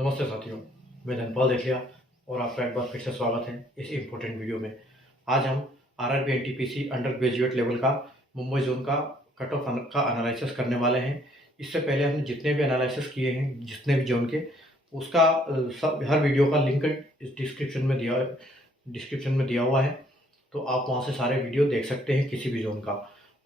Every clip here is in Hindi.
नमस्ते साथियों, मैं धनपाल देखिया और आपका एक बार फिर से स्वागत है इस इम्पोर्टेंट वीडियो में। आज हम RRB NTPC under graduate level का मुंबई जोन का कट ऑफ का एनालिसिस करने वाले हैं। इससे पहले हमने जितने भी एनालिसिस किए हैं जितने भी जोन के, उसका सब हर वीडियो का लिंक इस डिस्क्रिप्शन में दिया हुआ है, तो आप वहाँ से सारे वीडियो देख सकते हैं किसी भी जोन का।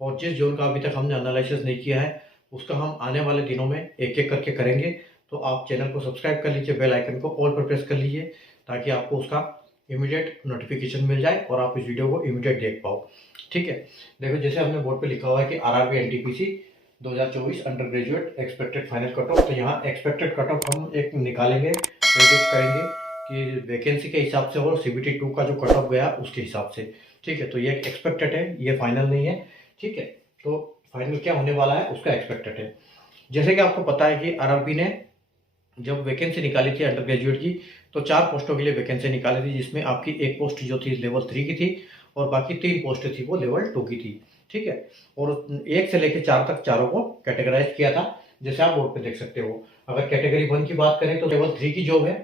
और जिस जोन का अभी तक हमने एनालिसिस नहीं किया है उसका हम आने वाले दिनों में एक एक करके करेंगे। तो आप चैनल को सब्सक्राइब कर लीजिए, बेल आइकन को ऑल पर प्रेस कर लीजिए ताकि आपको उसका इमीडिएट नोटिफिकेशन मिल जाए और आप इस वीडियो को इमीडिएट देख पाओ। ठीक है, देखो जैसे हमने बोर्ड पे लिखा हुआ है कि RRB NTPC 2024 under graduate expected final cut off, तो यहाँ एक्सपेक्टेड कट ऑफ हम एक निकालेंगे, प्रेडिक्ट करेंगे कि वैकेंसी के हिसाब से और CBT 2 का जो कट ऑफ गया उसके हिसाब से। ठीक है, तो ये एक्सपेक्टेड है, ये फाइनल नहीं है। ठीक है, तो फाइनल क्या होने वाला है उसका एक्सपेक्टेड है। जैसे कि आपको पता है कि आरआरबी ने जब वैकेंसी निकाली थी अंडर ग्रेजुएट की, तो 4 पोस्टों के लिए वैकेंसी निकाली थी, जिसमें आपकी एक पोस्ट जो थी लेवल 3 की थी और बाकी 3 पोस्ट थी वो लेवल 2 की थी। ठीक है, और 1 से लेकर 4 तक चारों को कैटेगराइज किया था, जैसे आप बोर्ड पे देख सकते हो। अगर कैटेगरी 1 की बात करें तो लेवल 3 की जॉब है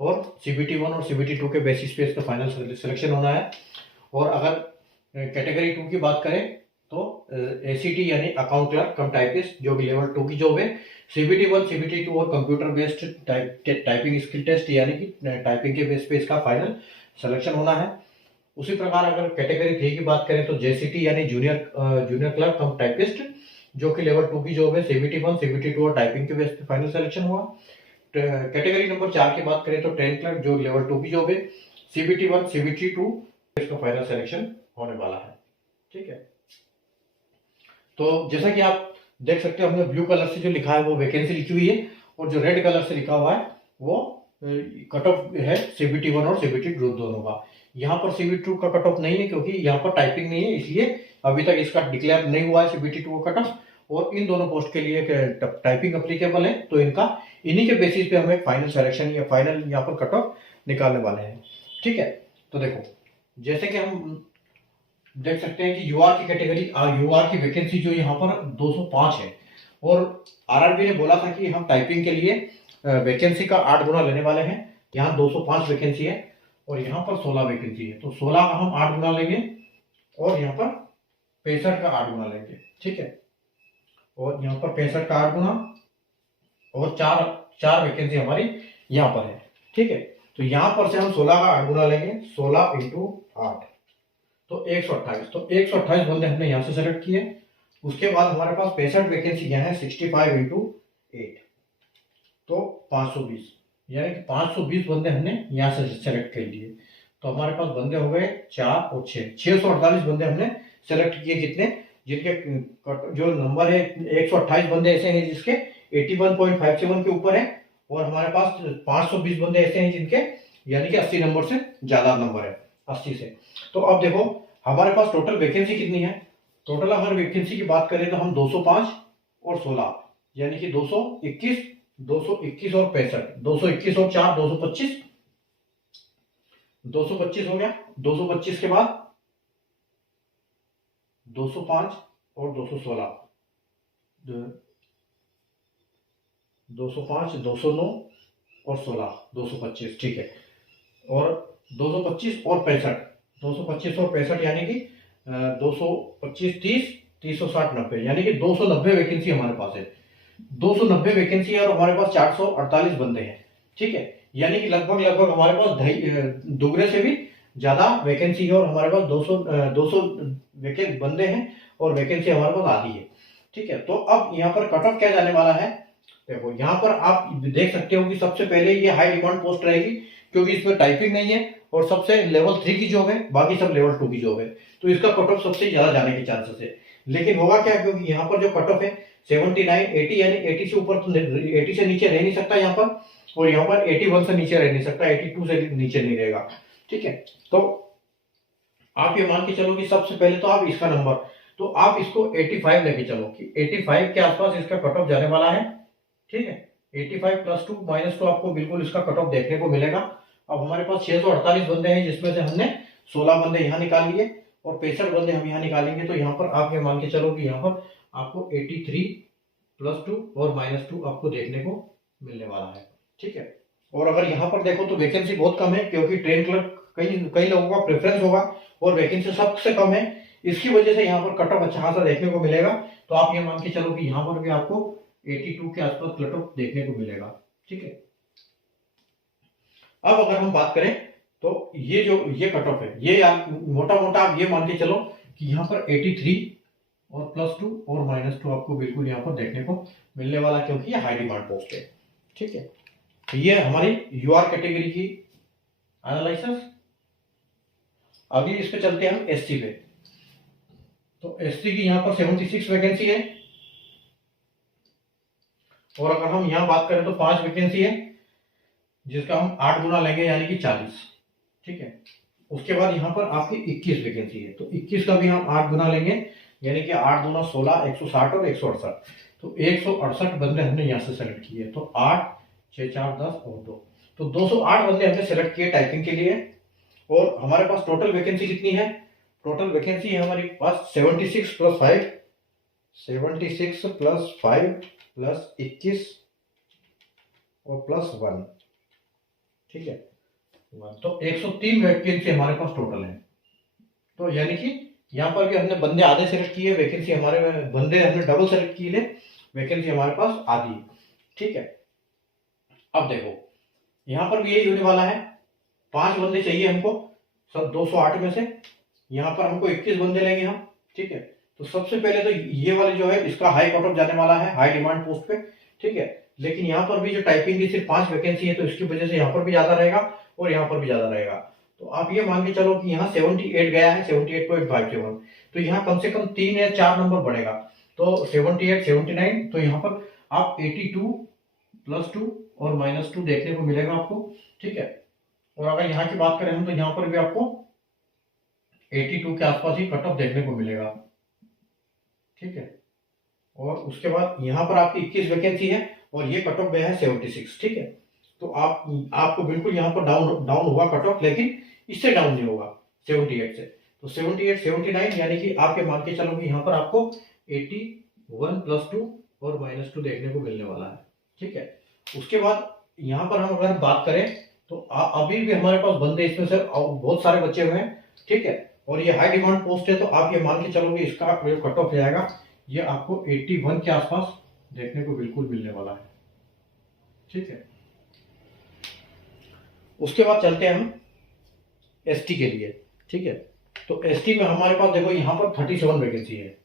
और CBT 1 और CBT 2 के बेसिस पे इसका फाइनल सिलेक्शन होना है। और अगर कैटेगरी 2 की बात करें तो ACT यानी अकाउंट क्लर्क कम टाइपिस्ट जो कि लेवल 2 की जॉब है। CBT 1, CBT 2 और computer based typing skill test यानी कि टाइपिंग के बेस पे इसका फाइनल सिलेक्शन होना है। उसी प्रकार अगर कैटेगरी 3 की बात करें तो JCT यानी जूनियर क्लर्क कम टाइपिस्ट जो कि लेवल 2 की जॉब है। CBT 1, CBT 2 और टाइपिंग के बेस पे फाइनल सिलेक्शन हुआ। कैटेगरी नंबर 4 की बात करें तो 10 क्लर्क जो लेवल 2 की जॉब है। CBT 1, CBT 2 इसका फाइनल सिलेक्शन होने वाला है। ठीक है, तो जैसा कि आप देख सकते हो हमने ब्लू कलर से जो लिखा है वो वैकेंसी लिखी हुई है और जो रेड कलर से लिखा हुआ है वो कट ऑफ है CBT 1 और CBT 2 दोनों का। यहाँ पर CBT 2 का कट ऑफ नहीं है क्योंकि यहाँ पर टाइपिंग नहीं है, इसलिए अभी तक इसका डिक्लेयर नहीं हुआ है CBT 2 का कट ऑफ। और इन दोनों पोस्ट के लिए टाइपिंग अप्लीकेबल है, तो इन्हीं के बेसिस पे हम एक फाइनल सिलेक्शन या फाइनल यहाँ पर कट ऑफ निकालने वाले हैं। ठीक है, तो देखो जैसे कि हम देख सकते हैं कि यूआर की कैटेगरी यूआर की वैकेंसी जो यहाँ पर 205 है और आरआरबी ने बोला था कि हम टाइपिंग के लिए वैकेंसी का 8 गुना लेने वाले हैं। यहाँ 205 वैकेंसी है और यहाँ पर 16 वैकेंसी है, तो 16 का हम 8 गुना लेंगे और यहाँ पर 65 का 8 गुना लेंगे। ठीक है, और यहाँ पर 65 का 8 गुना और चार वैकेंसी हमारी यहाँ पर है। ठीक है, तो यहाँ पर से हम 16 का 8 गुना लेंगे, 16 इंटू 8 तो 128। तो 128 बंदे हमने यहाँ से सेलेक्ट किए। उसके बाद हमारे पास 65 वैकेंसी यहाँ है, 65 इंटू 8 तो 520, यानी कि 520 बंदे हमने यहाँ से सेलेक्ट कर लिए। तो हमारे पास बंदे हो गए 4 और 648 बंदे हमने सेलेक्ट किए, कितने जिनके जो नंबर है 128 बंदे ऐसे हैं जिसके 81.57 के ऊपर है और हमारे पास 520 बंदे ऐसे हैं जिनके यानी कि 80 नंबर से ज्यादा नंबर है, 80 से। तो अब देखो हमारे पास टोटल वैकेंसी कितनी है। टोटल अगर वैकेंसी की बात करें तो हम 205 और 16 यानी कि 221 और 65, 221 और 4 225, 225 हो गया। 225 के बाद 205 और 216, 205, 209 और 16, 225। ठीक है, और 225 और 65, 225 और 65 यानी कि 225, 30 और 60, 90 यानी कि 290 वैकेंसी हमारे पास है। 290 वैकेंसी है और हमारे पास 448 बंदे हैं। ठीक है, यानी कि लगभग हमारे पास दुगने से भी ज्यादा वैकेंसी है और हमारे पास 200 बंदे हैं और वैकेंसी हमारे पास आधी है। ठीक है, तो अब यहाँ पर कट ऑफ क्या जाने वाला है। देखो यहाँ पर आप देख सकते हो कि सबसे पहले ये हाई डिमांड पोस्ट रहेगी क्योंकि इसमें टाइपिंग नहीं है और सबसे लेवल 3 की जॉब है, बाकी सब लेवल 2 की जॉब है, तो इसका कट ऑफ सबसे ज्यादा जाने के चांसेस है। लेकिन होगा क्या, क्योंकि यहाँ पर जो कट ऑफ है 79, 80 यानी 80 से ऊपर तो 80 से नीचे रह नहीं सकता यहाँ पर, और यहाँ पर 81 से नीचे रह नहीं सकता, 82 से नीचे नहीं रहेगा। ठीक है, तो आप ये मान के चलो कि सबसे पहले तो आप इसका नंबर, तो आप इसको 85 लेके चलो कि 85 के आसपास इसका कट ऑफ जाने वाला है। ठीक है, 85 +2 -2 आपको बिल्कुल इसका कट ऑफ देखने को मिलेगा। अब हमारे पास 648 बंदे हैं जिसमें से हमने 16 बंदे यहाँ निकाल लिए और 65 बंदे हम यहाँ निकालेंगे, तो यहाँ पर आप ये मान के चलो कि यहाँ पर आपको 83 +2 और -2 आपको देखने को मिलने वाला है। ठीक है, और अगर यहाँ पर देखो तो वैकेंसी बहुत कम है, क्योंकि ट्रेन क्लर्क कई कई लोगों का प्रेफरेंस होगा और वैकेंसी सबसे कम है। इसकी वजह से यहाँ पर कट ऑफ अच्छा खासा देखने को मिलेगा। तो आप ये मान के चलो कि यहाँ पर भी आपको 82 के आसपास कट ऑफ देखने को मिलेगा। ठीक है, अब अगर हम बात करें तो ये कट ऑफ है, ये मोटा मोटा आप ये मान के चलो कि यहाँ पर 83 और +2 और -2 आपको बिल्कुल यहाँ पर देखने को मिलने वाला, क्योंकि ये हाई डिमांड पोस्ट है। ठीक है, तो ये हमारी यूआर कैटेगरी की एनालिसिस। अभी इस पे चलते हैं हम एससी पे। तो एससी की यहाँ पर 76 वैकेंसी है, और अगर हम यहाँ बात करें तो 5 वैकेंसी है, जिसका हम 8 गुना लेंगे यानी कि 40। ठीक है, उसके बाद यहाँ पर आपकी 21 वैकेंसी है, तो 21 का भी हम 8 गुना लेंगे, यानी कि 8 गुना 16, 160 और 168। तो 168 बंदे हमने यहाँ से सेलेक्ट किए। तो 8, 6, 4, 10 और 2, तो 208 बंदे हमने सेलेक्ट किए टाइपिंग के लिए। और हमारे पास टोटल वैकेंसी कितनी है? टोटल वैकेंसी है हमारे पास 76 + 5, 76 + 5 + 21 और +1। ठीक है, तो 103 वैकेंसी हमारे पास टोटल है। तो यानी कि यहाँ पर भी हमने बंदे आधे सेलेक्ट किए, वैकेंसी हमारे बंदे हमने डबल सेलेक्ट किए, वैकेंसी हमारे पास आधी। ठीक है, अब देखो यहाँ पर भी यही होने वाला है, 5 बंदे चाहिए हमको सब 208 में से। यहाँ पर हमको 21 बंदे लेंगे हम। ठीक है, तो सबसे पहले तो ये वाले जो है इसका हाई कट ऑफ जाने वाला है, हाई डिमांड पोस्ट पे। ठीक है, लेकिन यहाँ पर भी जो टाइपिंग की सिर्फ 5 वैकेंसी है, तो इसकी वजह से यहाँ पर भी ज्यादा रहेगा और यहाँ पर भी ज्यादा रहेगा। तो आप ये मान के चलो कि यहाँ 78 गया है, 78.57। तो यहाँ कम से कम 3 या 4 नंबर बढ़ेगा, तो 78, 79। तो यहाँ पर आप 82 +2 और -2 देखने को मिलेगा आपको। ठीक है, और अगर यहाँ की बात करें हम, तो यहाँ पर भी आपको 82 के आसपास ही कट ऑफ देखने को मिलेगा। ठीक है, और उसके बाद यहाँ पर आपकी 21 वैकेंसी है और ये कट ऑफ गया है 76। ठीक है, तो आपको बिल्कुल यहाँ पर डाउन होगा कट ऑफ, लेकिन इससे डाउन नहीं होगा 78 से। तो 78, 79 यानी कि आपके मान के चलो कि यहाँ पर आपको 81 +2 और -2 देखने को मिलने वाला है। ठीक है, उसके बाद यहाँ पर हम अगर बात करें तो अभी भी हमारे पास बंदे इसमें से बहुत सारे बचे हुए हैं। ठीक है, और ये हाई डिमांड पोस्ट है, तो आप ये मान के चलोगे इसका कट ऑफ जाएगा, ये आपको 81 के आसपास देखने को बिल्कुल मिलने वाला है। ठीक है, उसके बाद चलते हैं हम एसटी के लिए। ठीक है, तो एसटी में हमारे पास देखो यहाँ पर 37 वैकेंसी है।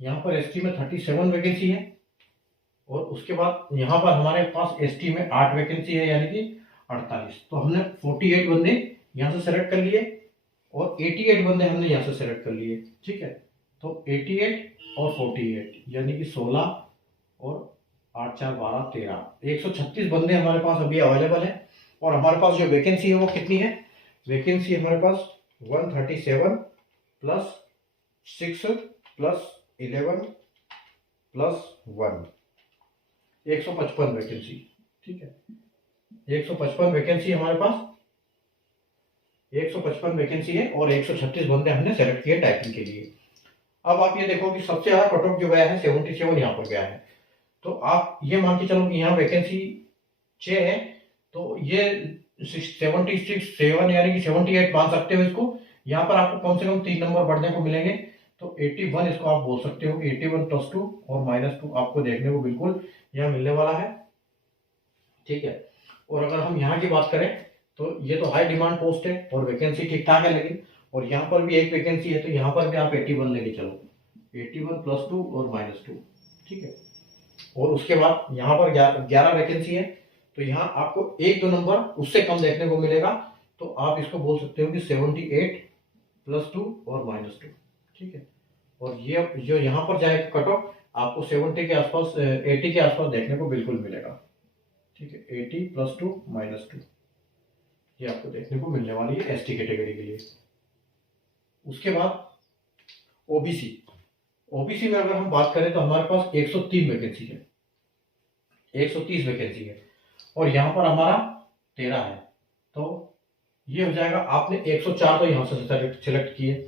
यहाँ पर एसटी में 37 वैकेंसी है, और उसके बाद यहाँ पर हमारे पास एसटी में 8 वैकेंसी है, यानी कि 48। तो हमने 48 बंदे यहाँ से सेलेक्ट कर लिए और 88 बंदे हमने यहाँ से सेलेक्ट कर लिए। ठीक है, तो 88 और 48 यानी कि 16 और 8, 4, 12, 13, 136 बंदे हमारे पास अभी अवेलेबल है। और हमारे पास जो वैकेंसी है वो कितनी है? वैकेंसी हमारे पास 137 + 6 + 11 + 1, 155 वैकेंसी। ठीक है, 155 वैकेंसी हमारे पास, 155 वैकेंसी है और 136 बंदे हमने सेलेक्ट किए टाइपिंग के लिए। अब आप ये देखो कि सबसे ज्यादा कट ऑफ जो गया है 77 यहाँ पर गया है। तो आप ये मान के चलो कि यहाँ वैकेंसी 6 है, तो ये 76, 7 यानी कि 78 मान सकते हो इसको। यहाँ पर आपको कम से कम 3 नंबर बढ़ने को मिलेंगे, तो 81 इसको आप बोल सकते हो। 81 +2 और -2 आपको देखने को बिल्कुल यहाँ मिलने वाला है। ठीक है, और अगर हम यहाँ की बात करें तो ये तो हाई डिमांड पोस्ट है और वैकेंसी ठीक ठाक है, लेकिन और यहाँ पर भी एक वैकेंसी है, तो यहाँ पर भी आप 81 लेके चलो, 81 +2 और -2। ठीक है, और उसके बाद यहाँ पर 11 वैकेंसी है, तो यहाँ आपको 1-2 नंबर उससे कम देखने को मिलेगा, तो आप इसको बोल सकते हो कि 78 +2 और -2। ठीक है, और ये जो यहाँ पर जाएगा कट ऑफ आपको 70 के आसपास, 80 के आसपास देखने को बिल्कुल मिलेगा। ठीक है, 80 +2 -2 ये आपको देखने को मिलने वाली है एसटी कैटेगरी के लिए। उसके बाद ओबीसी, ओबीसी में अगर हम बात करें तो हमारे पास 103 वैकेंसी है, 130 वैकेंसी है, और यहाँ पर हमारा 13 है। तो ये हो जाएगा, आपने 104 तो यहाँ से सेलेक्ट किए।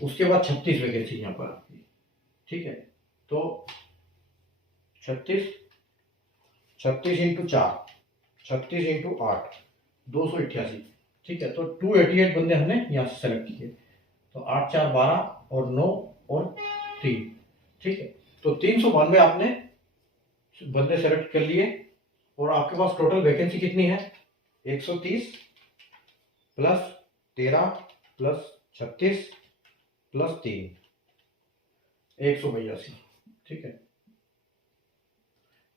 उसके बाद 36 वैकेंसी यहाँ पर आपकी। ठीक है, तो 36 36 × 4, 36 × 8, 288। ठीक है, तो 288 बंदे हमने यहाँ से सेलेक्ट किए। तो 8 4 12 और 9 और 3। ठीक है, तो 392 आपने बंदे सेलेक्ट कर लिए और आपके पास टोटल वैकेंसी कितनी है? 130 प्लस 13 प्लस 36 प्लस 3, 182। ठीक है,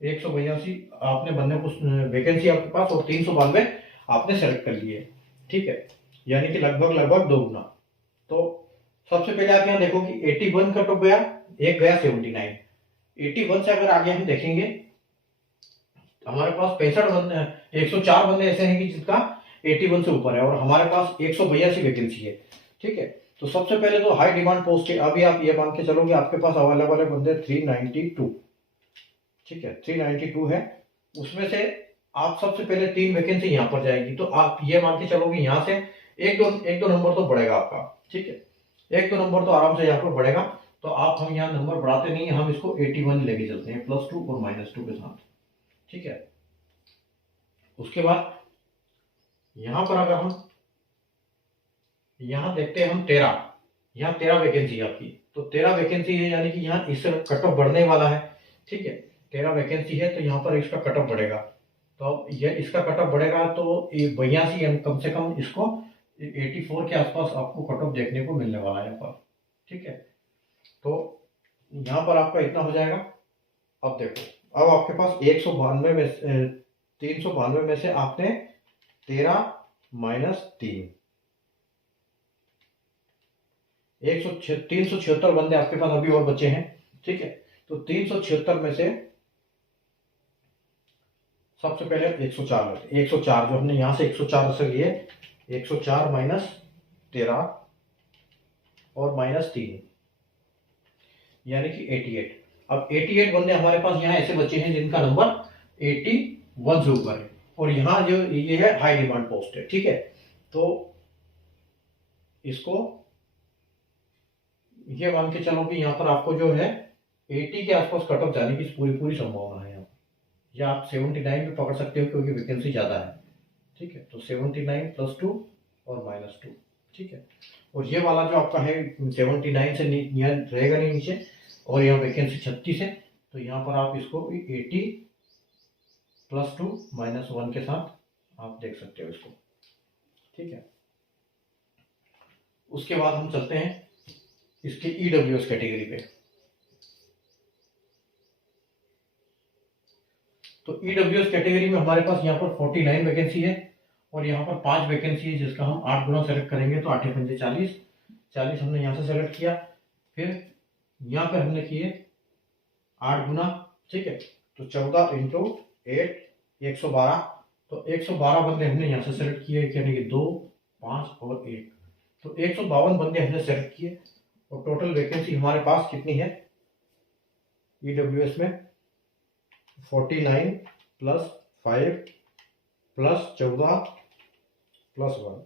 182 आपने बंदे को वैकेंसी आपके पास और 392 आपने सेलेक्ट कर लिए। ठीक है, यानी कि लगभग 2 गुना। तो सबसे पहले आप यहाँ देखो कि 81 कट ऑफ गया, एक गया 79। 81 से अगर आगे हम देखेंगे हमारे पास 65 बंदे, 104 बंदे ऐसे हैं कि जिसका 81 से ऊपर है और हमारे पास 182 वैकेंसी है। ठीक है, तो सबसे पहले तो हाई डिमांड पोस्ट है। अभी आप ये मान के चलो कि आपके पास अवेलेबल है बंदे 392। ठीक है, 392 है। उसमें से आप सबसे पहले 3 वैकेंसी यहाँ पर जाएगी, तो आप ये मान के चलोगे यहाँ से एक दो नंबर तो बढ़ेगा आपका। ठीक है, 1-2 नंबर तो आराम से यहाँ पर बढ़ेगा। तो आप हम यहाँ नंबर बढ़ाते नहीं है, हम इसको 81 लेके चलते हैं +2 और -2 के साथ। ठीक है, उसके बाद यहाँ पर अगर हम यहाँ देखते हैं हम 13, यहाँ 13 वैकेंसी है आपकी। तो 13 वैकेंसी है यानी कि यहाँ इससे कट ऑफ बढ़ने वाला है। ठीक है, 13 वैकेंसी है तो यहाँ पर इसका कट ऑफ बढ़ेगा। तो अब ये इसका कट ऑफ बढ़ेगा तो 82 कम से कम इसको 84 के आसपास आपको कट ऑफ देखने को मिलने वाला है यहाँ पर। ठीक है, तो यहाँ पर आपका इतना हो जाएगा। अब देखो, अब आपके पास 192 में 392 में से आपने 13 - 3, 376 बंदे आपके पास अभी और बचे हैं। ठीक है, तो 376 में से सबसे पहले 104 जो हमने यहाँ से 104 से लिए, 104 - 13 और -3 यानी कि 88। अब 88 बंदे हमारे पास यहाँ ऐसे बचे हैं जिनका नंबर 81 से ऊपर है और यहाँ जो ये है हाई डिमांड पोस्ट है। ठीक है, तो इसको ये मान के चलो कि यहाँ पर आपको जो है 80 के आसपास कट ऑफ जाने की पूरी संभावना है यहाँ, या आप 79 भी पकड़ सकते हो क्योंकि वैकेंसी ज़्यादा है। ठीक है, तो 79 +2 और -2। ठीक है, और ये वाला जो आपका है 79 से यहाँ रहेगा नहीं नीचे, और यहाँ वैकेंसी 36 है तो यहाँ पर आप इसको 80 +2 -1 के साथ आप देख सकते हो इसको। ठीक है, उसके बाद हम चलते हैं इसके EWS कैटेगरी पे। तो EWS कैटेगरी में हमारे पास यहाँ पर 49 वैकेंसी है और यहाँ पर 5 वैकेंसी है जिसका हम 8 गुना सेलेक्ट करेंगे तो 8 × 5 = 40। 40 हमने यहाँ से सेलेक्ट किया, फिर यहाँ पे हमने किए 8 गुना। ठीक है, तो 14 × 8 112। तो 112 बंदे हमने यहाँ से सेलेक्ट किए, यानी कि 2 5 और 1, तो 152 बंदे हमने सेलेक्ट किए और टोटल वैकेंसी हमारे पास कितनी है EWS में? 49 + 5 + 14 + 1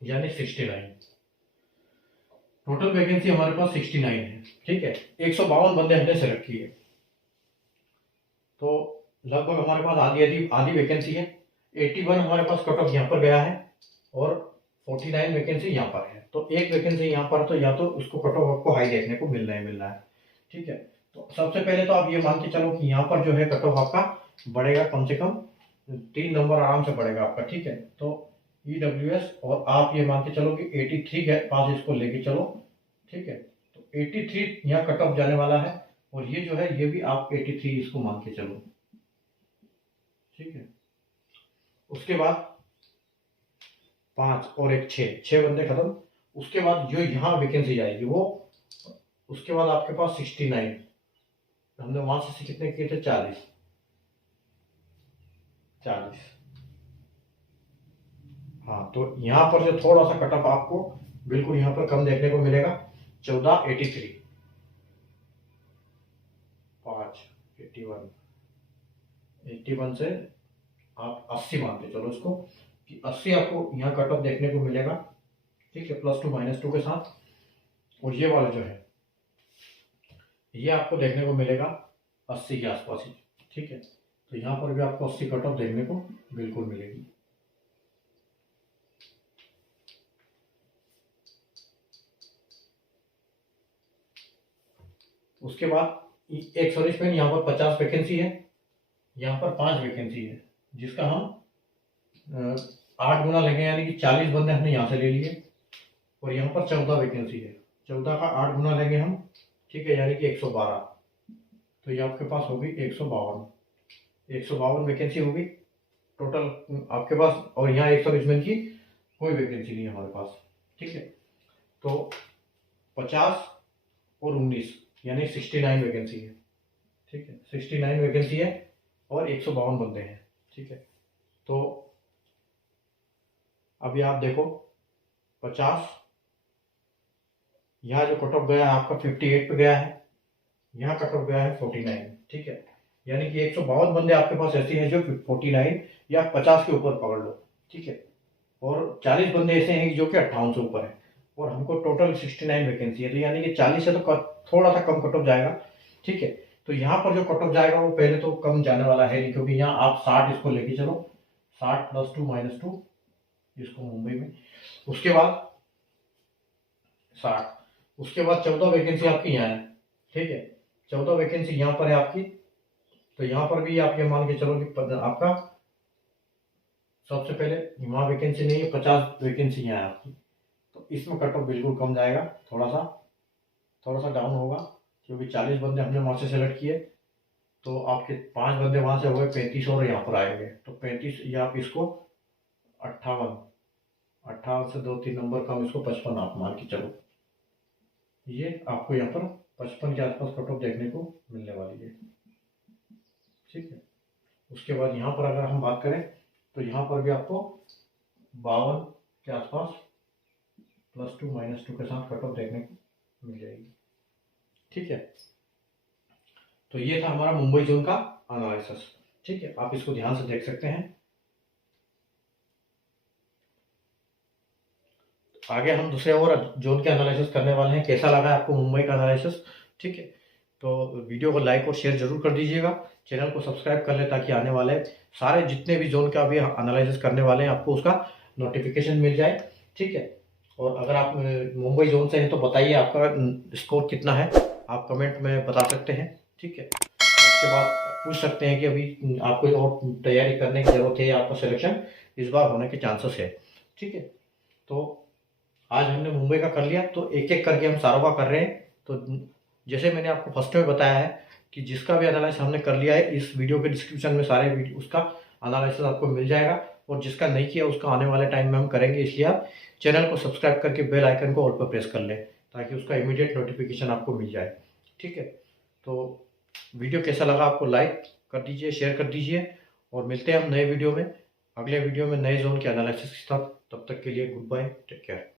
यानी 69। टोटल वैकेंसी हमारे पास 69 है। ठीक है, 152 बंदे हमने सेलेक्ट किए, तो लगभग हमारे पास आधी वैकेंसी है। 81 हमारे पास कट ऑफ यहाँ पर गया है और 49 वैकेंसी यहाँ पर है, तो एक वैकेंसी यहाँ पर, तो या तो उसको कट ऑफ आपको हाई देखने को मिल रहा है। ठीक है, तो सबसे पहले तो आप ये मान के चलो कि यहाँ पर जो है कट ऑफ आपका बढ़ेगा, कम से कम 3 नंबर आराम से बढ़ेगा आपका। ठीक है, तो EWS और आप ये मान के चलो कि 83 के पास इसको लेके चलो। ठीक है, तो 83 यहाँ कट ऑफ जाने वाला है और ये जो है ये भी आप 83 इसको मान के चलो। ठीक है, उसके बाद 5 और 1 6 बंदे खत्म। उसके बाद जो यहाँ वैकेंसी जाएगी वो, उसके बाद आपके पास 69, हमने वहां से कितने किए थे? 40। हाँ, तो यहाँ पर जो थोड़ा सा कट ऑफ आपको बिल्कुल यहाँ पर कम देखने को मिलेगा, 14 83 5 81 से आप 80 मानते चलो इसको कि 80 आपको यहाँ कट ऑफ देखने को मिलेगा। ठीक है, +2 -2 के साथ। और ये वाला जो है ये आपको देखने को मिलेगा 80 के आसपास ही। ठीक है। तो यहाँ पर भी आपको 80 कट ऑफ देखने को बिल्कुल मिलेगी। उसके बाद एक सर्विस में यहाँ पर 50 वैकेंसी है, यहाँ पर 5 वैकेंसी है, जिसका हम 8 गुना लेंगे, यानी कि 40 बंदे हमने यहाँ से ले लिए। और यहाँ पर 14 वैकेंसी है, 14 का 8 गुना लेंगे हम, ठीक है, यानी कि 112। तो ये आपके पास होगी 152 वैकेंसी होगी टोटल आपके पास। और यहाँ 1 सर्विसमैन की कोई वैकेंसी नहीं है हमारे पास, ठीक है। तो 50 और 19 यानी 69 वैकेंसी है, ठीक है, 69 वैकेंसी है और 152 बंदे हैं, ठीक है। तो अभी आप देखो 50, यहाँ जो कट ऑफ गया है आपका 58 पे गया है, यहाँ कट ऑफ गया है 49, ठीक है। यानी कि 152 बंदे आपके पास ऐसे हैं जो 49 या 50 के ऊपर पकड़ लो, ठीक है। और 40 बंदे ऐसे हैं जो कि 58 से ऊपर है, और हमको टोटल 69 वैकेंसी है। तो यानी कि 40 से तो थोड़ा सा कम कट ऑफ जाएगा, ठीक है। तो यहाँ पर जो कट ऑफ जाएगा वो पहले तो कम जाने वाला है नहीं, क्योंकि यहाँ आप 60 इसको लेके चलो, 60 + 2 - 2 इसको मुंबई में। उसके बाद 60, उसके बाद 14 वैकेंसी आपकी यहाँ है, ठीक है, 14 वैकेंसी यहाँ पर है आपकी। तो यहाँ पर भी आप ये मान के चलो कि आपका सबसे पहले वहाँ वैकेंसी नहीं है, 50 वैकेंसी यहाँ है आपकी। तो इसमें कट ऑफ बिल्कुल कम जाएगा, थोड़ा सा डाउन होगा, क्योंकि 40 बंदे हमने वहाँ से सेलेक्ट किए। तो आपके 5 बंदे वहाँ से हो गए 35 और यहाँ पर आएंगे, तो 35 या आप इसको 58 से 2-3 नंबर कम, इसको 55 आप मान के चलो। ये आपको यहाँ पर 55 के आसपास कट ऑफ देखने को मिलने वाली है, ठीक है। उसके बाद यहाँ पर अगर हम बात करें तो यहाँ पर भी आपको 52 के आसपास +2 - 2 के साथ कट ऑफ देखने को मिल जाएगी, ठीक है। तो ये था हमारा मुंबई जोन का एनालिसिस, ठीक है, आप इसको ध्यान से देख सकते हैं। आगे हम दूसरे और जोन के एनालिसिस करने वाले हैं। कैसा लगा आपको मुंबई का एनालिसिस, ठीक है। तो वीडियो को लाइक और शेयर जरूर कर दीजिएगा, चैनल को सब्सक्राइब कर ले, ताकि आने वाले सारे जितने भी जोन का भी एनालिसिस करने वाले हैं आपको उसका नोटिफिकेशन मिल जाए, ठीक है। और अगर आप मुंबई जोन से हैं तो बताइए आपका स्कोर कितना है, आप कमेंट में बता सकते हैं, ठीक है। उसके बाद पूछ सकते हैं कि अभी आपको और तैयारी करने की ज़रूरत है या आपका सिलेक्शन इस बार होने के चांसेस है, ठीक है। तो आज हमने मुंबई का कर लिया, तो एक एक करके हम सारों का कर रहे हैं। तो जैसे मैंने आपको फर्स्ट में बताया है कि जिसका भी एनालिसिस हमने कर लिया है, इस वीडियो के डिस्क्रिप्शन में सारे वीडियो उसका एनालिसिस आपको मिल जाएगा, और जिसका नहीं किया उसका आने वाले टाइम में हम करेंगे। इसलिए आप चैनल को सब्सक्राइब करके बेल आइकन को ऑल पर प्रेस कर लें, ताकि उसका इमीडिएट नोटिफिकेशन आपको मिल जाए, ठीक है। तो वीडियो कैसा लगा आपको लाइक कर दीजिए, शेयर कर दीजिए, और मिलते हैं हम नए वीडियो में, अगले वीडियो में नए जोन के एनालिसिस के साथ। तब तक के लिए गुड बाय, टेक केयर।